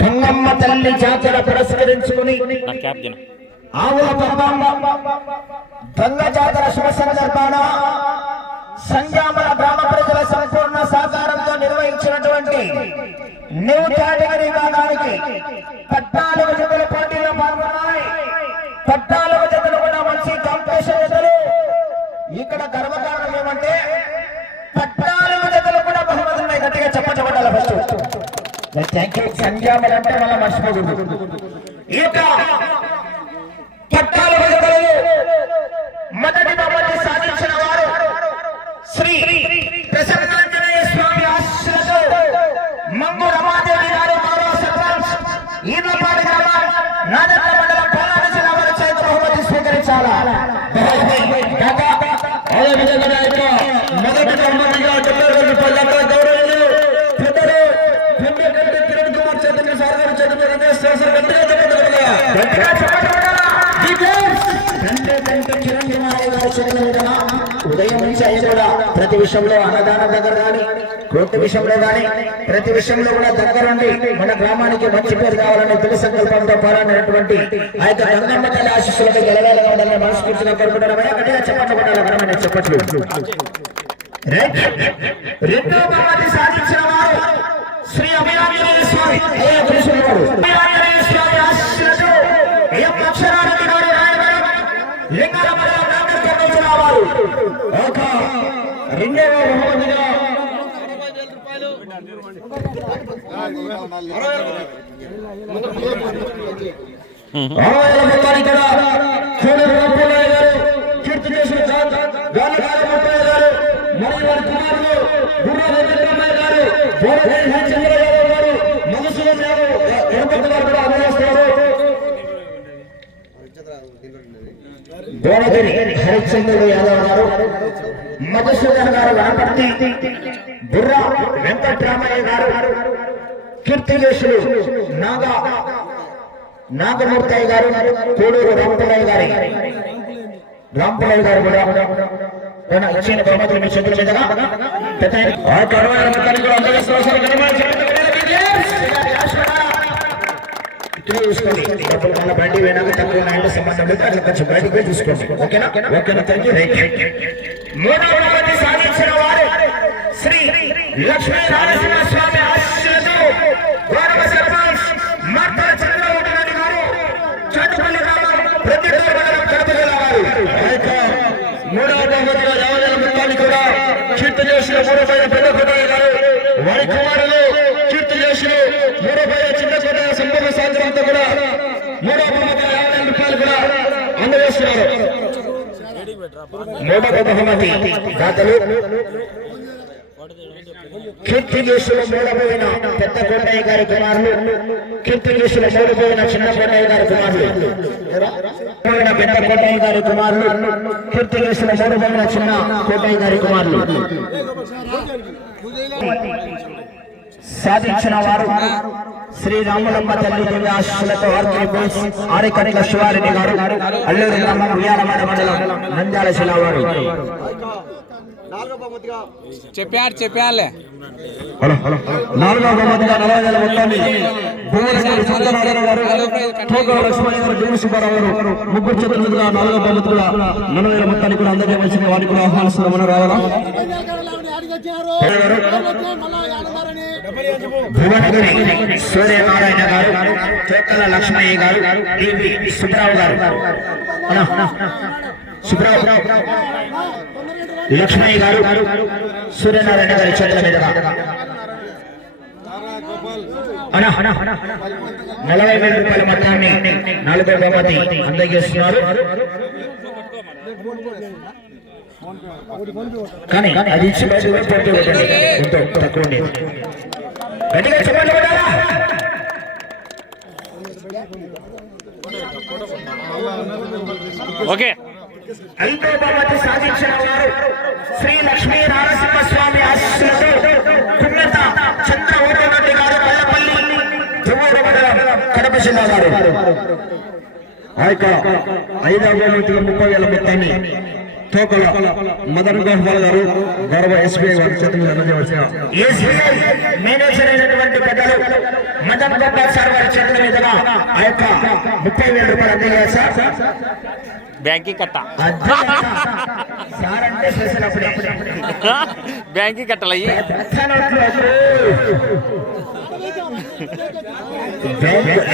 గంగమ్మ తల్లి జాతర పురస్కరించుకుని ఆవుల పంపం గంగ జాతర శుభ సందర్భాన సంజామల గ్రామ ప్రజల సంపూర్ణ సహకారంతో నిర్వహించినటువంటి న్యూ కేటగిరీ విభాగానికి 14 జతల పోటీలో పాల్గొన్నాయి. 14 జతలు కూడా మంచి కాంపిటీషన్ జతలు. ఇక్కడ గర్వకారణం ఏమంటే 14 జతలు కూడా బహుమతులు ఉన్నాయి. గట్టిగా చెప్పబడాలి ఫస్ట్. Thank you. సంజామల అంటే మళ్ళీ మర్చిపోకూడదు. ఈ యొక్క 14 జతలు మొదటి బహుమతి సాధించిన వారు శ్రీ ప్రసన్నాంజనేయ స్వామి ఆశీస్సులతో మంగు రమాదేవి గారు గౌరవ సర్పంచ్ ఈదపాటి గ్రామం నాదెండ్ల మండలం కోలాడ జిల్లా వారి చేత బహుమతి స్వీకరించాలా. మొదటి బహుమతిగా 72 రూపాయల గౌరవనీయులు పెద్దలు పుణ్యకంటి కిరణ్ కుమార్ చైతన్య సార్ గారి చేత ఉదయం నుంచి అయ్యి కూడా ప్రతి విషయంలో అన్నదానం దగ్గర కానీ కోర్టు విషయంలో కానీ ప్రతి విషయంలో కూడా దగ్గరుండి మన గ్రామానికి మంచి పేరు కావాలని తొలి సంకల్పంతో పోరాడినటువంటి ఆ యొక్క గంగమ్మ తల్లి ఆశీస్సులతో గెలవేలుగా ఉండాలని మనస్ఫూర్తిగా కోరుకుంటున్నామని గట్టిగా చెప్పట్లేదు చెప్పట్లేదు. రెండో బహుమతి సాధించిన వారు శ్రీ అభయాంజనేయ స్వామి ఆశీస్సులతో అక్షరారెడ్డి గారు ఒక రెండవ బహుమతిగా కీర్తి చేసిన గాలికాయ గారు మరియు వారి కుమారులు గుర్ర వెంకటరామయ్య గారు హరిచంద్రరావు గారు మధుసూదన్ యాదవ్ ఎరుపతి గారు కూడా అందజేస్తారు. గోడగిరి హరిచంద్రుడు యాదవ్ గారు మధుసూదన్ గారు వనపర్తి బుర్రా వెంకటరామయ్య గారు కీర్తిశేషులు నాగమూర్తయ్య గారు కోడూరు రాంపులయ్య గారు కూడా ఇచ్చిన బహుమతులు మీ చేతుల మీదుగా చూసుకోండి. డబ్బులు మళ్ళీ బండి పోయినాక తక్కువ ఉన్నాయంటే సంబంధం లేదు. అట్లా కొంచెం బయటకు పోయి చూసుకోండి. ఓకేనా? ఓకేనా? Thank you. మూడవ బహుమతి సాధించిన వారు శ్రీ లక్ష్మీ నారసింహ స్వామి ఆశీస్సులతో గౌరవ సర్పంచ్ మర్దల చంద్రబాబు గారు చంద్రపల్లి గ్రామం ప్రతిపాడు మండలం కడప జిల్లా వారు. మూడవ బహుమతిగా యావజన మొత్తాన్ని కూడా కీర్తి చేసిన మూడోపైన పెద్దకొండయ్య గారు వారి కుమారులు కీర్తి చేసిన మూడోపైన చిన్నకొండ సంపద సాయంత్రంతో కూడా మూడవ బహుమతి 50 రూపాయలు కూడా అందజేస్తున్నారు. మూడవ బహుమతి దాతలు కీర్తికేశులు మూడబోయిన పెద్ద కొండయ్య గారి కుమారులు, కీర్తికేశులు మూడబోయిన చిన్న కొండయ్య గారి కుమారులు, పెద్ద కొండయ్య గారి కుమారులు, కీర్తికేశులు మూడబోయిన చిన్న కొండయ్య గారి కుమారులు సాధించిన వారు శ్రీ రాములమ్మ తల్లి దేవి ఆశీస్సులతో ఆరికనిక శివారెడ్డి గారు అల్లూరు గ్రామం ఉయ్యాలమాడ మండలం నంద్యాల జిల్లా వారు. చెప్పాలే నాలుగో బహుమతిగా 40,000 మొత్తాన్ని భువనగిరి సత్యనారాయణ గారు, తోకల లక్ష్మయ్య గారు, దేవి సుబ్బారావు గారు ముగ్గురు చేతుల మీదుగా 4వ బహుమతి కూడా 40,000 మొత్తాన్ని కూడా అందజేయవలసిన వారికి కూడా ఆహ్వానిస్తున్నామని రావాలా. భువనగిరి సూర్యనారాయణ గారు, తోకల లక్ష్మయ్య గారు, దేవి సుబ్బారావు గారు, లక్ష్మయ్య గారు, సూర్యనారాయణ గారి చేతుల మీదుగా 40,000 రూపాయల మొత్తాన్ని 4వ బహుమతి అందజేస్తున్నారు. కానీ అది ఇచ్చి బయటకు ఎంతో తక్కువ ఉండేది. గట్టిగా చెప్పండి. ఓకే. 5వ బహుమతి సాధించిన వారు శ్రీ లక్ష్మీ నారసింహ స్వామి ఆశీస్సులతో కుమ్మత చంద్రబాబు గారు పల్లపల్లి కడప జిల్లా వారు. ఆ యొక్క 5వ బహుమతిగా 30,000 మొత్తాన్ని తోకల మదన్ గోపాల్ గారు గౌరవ ఎస్బీఐ వారి చేతులు అందజేయవలసిన ఎస్బీఐ మేనేజర్ అయినటువంటి పెద్దలు మదన్ గోపాల్ సార్ వారి చేతుల మీదుగా ఆ యొక్క 30,000 రూపాయలు అందజేయాలి సార్. బ్యాంకి కట్ట సార్ అంటే చేసినప్పుడే బ్యాంకి కట్టలయ్యి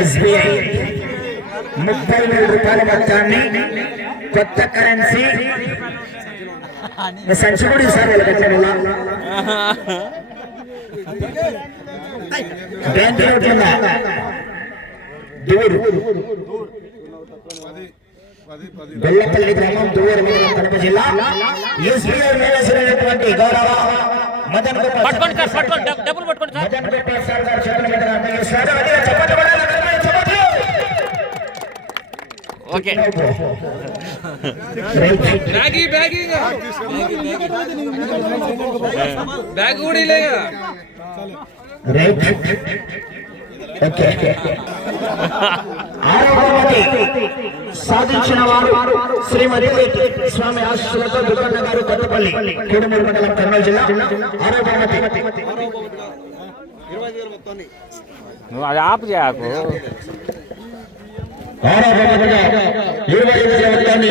ఎస్బీఐ 30,000 రూపాయల మొత్తాన్ని కొత్త కరెన్సీ సంచి కూడా సార్ బ్యాంక్ నోట్లుందా దూరు గొల్లపల్లి గ్రామం దూరు మండలం కడప జిల్లా ఎస్బీఐ మేనేజర్ అయినటువంటి గౌరవ మదన్ గోపాల్ మదన్ గోపాల్ సార్ గారు చేతుల మీదుగా అందజేస్తారు. అదే చప్పట్లు కొట్టాలి, చప్పట్లు. ఓకే బ్యాగ్ కూడా లేగా రైట్ ఓకే. ఆరోగ్యవతి సాధించిన వారు శ్రీమతి స్వామి ఆశీస్సులతో దుర్గన్న గారు కొత్తపల్లి కూడమూరు మండలం కర్నూలు జిల్లా. ఆరోగ్యవతి నువ్వు అది ఆపు చేయకు. 25,000 మొత్తాన్ని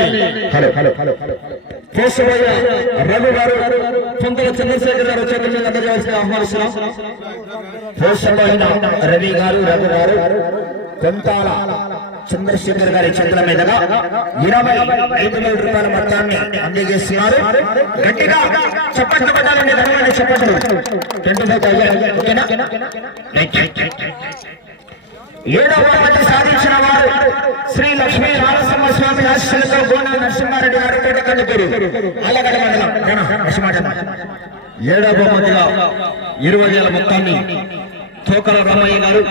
కేశవయ్య రఘు గారు పొంతల చంద్రశేఖర్ గారు చేతుల మీద అందజేయాల్సిన ఆహ్వానిస్తున్నాం. పోషకులైన రవి గారు రఘు గారు కొంతాల చంద్రశేఖర్ గారి చేతుల మీదుగా 25,000 రూపాయల మొత్తాన్ని అందజేస్తున్నారు. గట్టిగా చప్పట్లు కొట్టాలండి, ధన్యవాదాలు చప్పట్లు. 25,000 ఓకేనా? ఏడవ బహుమతి సాధించిన వారు శ్రీ లక్ష్మీ నరసింహ స్వామి ఆశీస్సులతో గోనా నరసింహారెడ్డి గారు కోటకందుకూరు ఆలగడ్డ మండలం. 7వ బహుమతిగా 20,000 మొత్తాన్ని తోకల రామయ్య గారు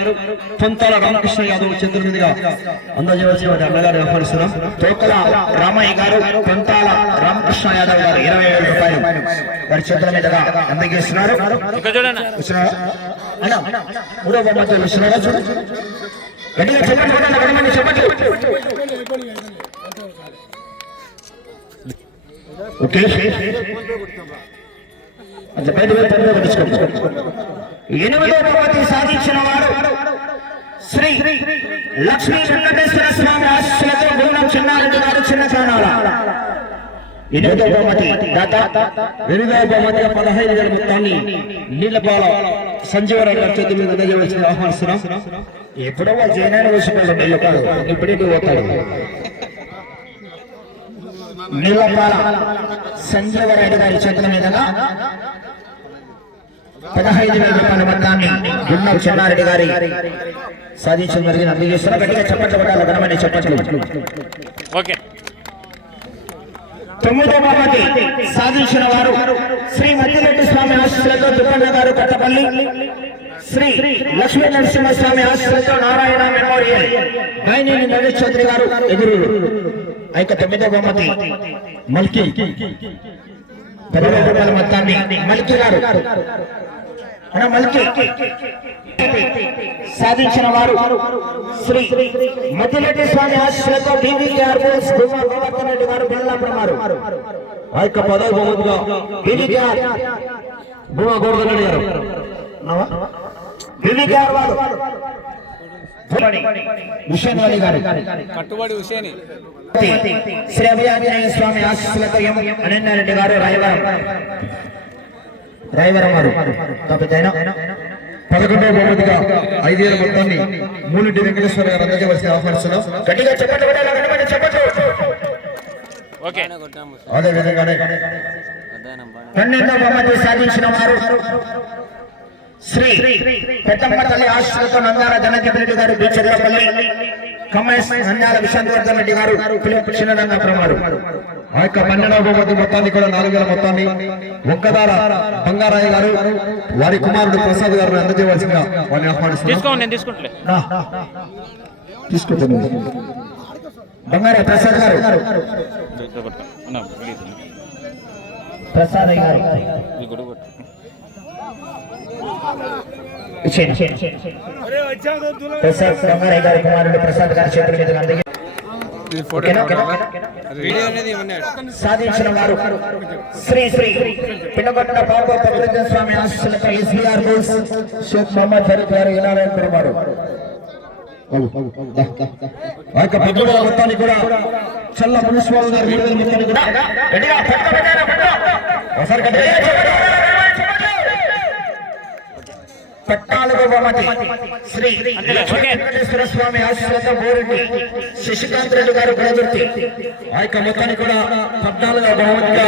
పొంతాల రామకృష్ణ యాదవ్ చేతుల మీదుగా అందజేయవలసిన అన్నగారు ఆహ్వానిస్తున్నాం. తోకల రామయ్య గారు కొంతాల రామకృష్ణ యాదవ్ గారు 20,000 రూపాయలు వారి చేతుల మీదుగా అందజేస్తున్నారు. మూడవ బహుమతి విశ్వనాథ చూడండి. గట్టిగా చెప్పండి, చెప్పండి. ఓకే, 8వ బహుమతి సాధించిన వారు శ్రీ లక్ష్మీ వెంకటేశ్వర స్వామి ఆశీస్సులతో గూడెం చిన్నారెడ్డి గారు చిన్న కానాల. 8వ బహుమతి దాత 8వ బహుమతిగా 15,000 మొత్తాన్ని నీళ్లపాల సంజీవరావు గారి చేతుల మీద అందజేయవలసిన ఆహ్వానిస్తున్నాం. ఎప్పుడో జైనాన్ని వేసుకున్నాడు నీళ్ళపాలు, ఇప్పుడేంటి పోతాడు. నీళ్ళపాల సంజీవరాయుడు గారి చేతుల మీదుగా 15,000 రూపాయల మొత్తాన్ని గుండం చెన్నారెడ్డి గారి సాధించడం జరిగిన అందజేస్తున్నారు. గట్టిగా చప్పట్లు కొట్టాలి, ఘనమైన చప్పట్లు. ఓకే. 9వ బహుమతి సాధించిన వారు శ్రీ మద్దిరెడ్డి స్వామి ఆశీస్సులతో దుర్గన్న గారు కొత్తపల్లి, శ్రీ లక్ష్మీ నరసింహస్వామి ఆశీస్సులతో నారాయణ మెమోరియల్ బైనేని నరేష్ చౌదరి గారు ఎగురూరు. ఇక 9వ బహుమతి మల్కి 10,000 రూపాయల మొత్తాన్ని మల్కి గారు సాధించిన వారు శ్రీ మద్దిరెడ్డి స్వామి ఆశీస్సులతో డివిఆర్ గోవర్ధన్ రెడ్డి గారు బెల్లాపురం వారు. ఆ యొక్క 10వ బహుమతిగా డివిఆర్ భూమా గోవర్ధన్ రెడ్డి గారు డివిఆర్ వారు విషయాన్ని గారు కట్టుబడి హుసేని శ్రీ అభయాంజనేయ స్వామి ఆశీస్సులతో ఎం అనంతారెడ్డి గారు రాయవరం వారు. 11వ బహుమతిగా 5,000 మొత్తాన్ని మూలిటి వెంకటేశ్వర గారు అందజేయవలసిన ఆహ్వానిస్తున్నాం. గట్టిగా చెప్పండి, చెప్పండి. ఓకే. అదే విధంగానే 12వ బహుమతి సాధించిన వారు శ్రీ పెద్దంపల్లి ఆశీస్సులతో నందాల ధనజరెడ్డి గారు బీచర్లపల్లి, కమేష్ నంద్యాల విశాంతవర్ధన్ రెడ్డి గారు చిన్నదంగాపురం వారు. ఆ యొక్క 12వ బహుమతి మొత్తాన్ని కూడా 4,000 మొత్తాన్ని ఒక్కదార బంగారాయ గారు వారి కుమారుడు ప్రసాద్ గారు అందజేయవలసిన వారిని ఆహ్వానిస్తున్నాం. తీసుకుంటాను. బంగారా ప్రసాద్ గారు, ప్రసాద్ గారు ప్రసాద్ బంగారయ్య గారి కుమారుడు ప్రసాద్ గారి చేతుల మీదుగా అందజేస్తారు. ఓకేనా? సాధించిన వారు శ్రీ పిన్నగొండ బాబు పత్రిక స్వామి ఆశీస్సులతో ఎస్బీఆర్ బుల్స్ షేక్ మొహమ్మద్ ఫరీద్ గారు ఇనారాయణపురం వారు. ఆ యొక్క పట్టుబడి మొత్తాన్ని కూడా చల్ల మున్సిపల్ గారు 3,000 మొత్తాన్ని కూడా గట్టిగా ఒకసారి గట్టిగా పట్టాలకు బహుమతి శ్రీ వెంకటేశ్వర స్వామి ఆశీస్సులతో బోరెడ్డి శశికాంత్ రెడ్డి గారు గుణదుర్తి. ఆ యొక్క మొత్తాన్ని కూడా 14వ బహుమతిగా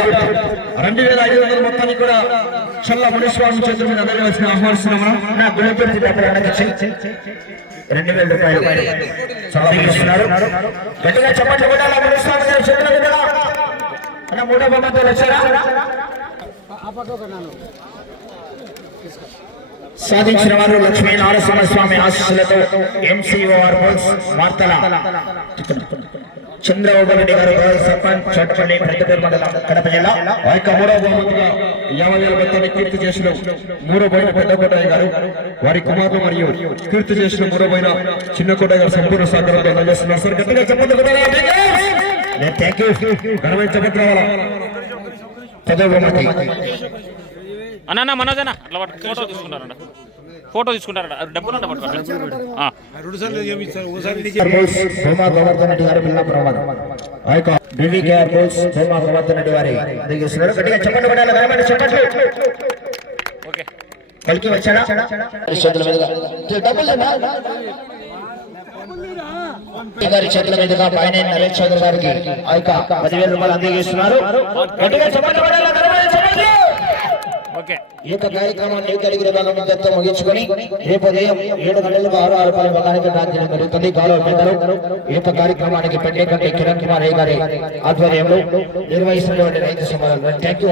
2,500 మొత్తాన్ని కూడా చల్ల మున్సిపల్ చేతుల మీద అందజేయాల్సిన ఆహ్వానిస్తున్నాము. నా గుణదుర్తి డబ్బులు అన్నది 2,000 రూపాయలు చాలా ఇస్తున్నారు. గట్టిగా చెప్పట్లు కూడా మునిస్వామి గారు చేతుల మీదుగా అన్న 3వ బహుమతులు వచ్చారా? సాధించిన వారు లక్ష్మీ నరసింహస్వామి ఆశీస్సులతో ఎంసీఓఆర్ బోల్స్ వార్తల చంద్రబాబు రెడ్డి గారు సర్పంచ్ చోటపల్లి ప్రతిపూర్ మండలం కడప జిల్లా. ఆ యొక్క 3వ బహుమతిగా 50,000 మొత్తాన్ని కీర్తి చేసిన 3వ బోయిన పెద్దకోటయ్య గారు, వారి కుమారులు మరియు కీర్తి చేసిన 3వ బోయిన చిన్నకోటయ్య గారు సంపూర్ణ సహకారంతో అందజేస్తున్నారు. సార్ గట్టిగా చెప్పండి. Thank you. ఘనమైన చెప్పండి రావాలా. 10వ బహుమతి అన్న మనోజ్ అన్న అట్లా ఫోటో తీసుకుంటారట డబ్బులు భూమా గోవర్ధన్ రెడ్డి గారు పిల్లాపురం వారు. ఆ యొక్క బీవీకేఆర్ బోల్స్ భూమా గోవర్ధన్ రెడ్డి వారి దిగిస్తున్నారు. గట్టిగా చెప్పండి పడాలి. ఘనమైన చెప్పట్లు ఓకే కలికి వచ్చాడా చేతుల మీదుగా గారి చేతుల మీదుగా పైన నరేష్ చౌదరి గారికి ఆ యొక్క 10,000 రూపాయలు అందజేస్తున్నారు. గట్టిగా చెప్పండి పడాలి. ఘనమైన చెప్పట్లు. ఓకే ఈ యొక్క కార్యక్రమాన్ని కలిగి విభాగంతో ముగించుకొని రేపు ఉదయం 7 గంటలకు 6 రూపాయల బకాయికి రాజ్యం జరుగుతుంది. గౌరవ పెద్దలు ఈ యొక్క కార్యక్రమానికి పెండేకంటే కిరణ్ కుమార్ రే గారి ఆధ్వర్యంలో నిర్వహిస్తున్నటువంటి రైతు సమావేశం. Thank you.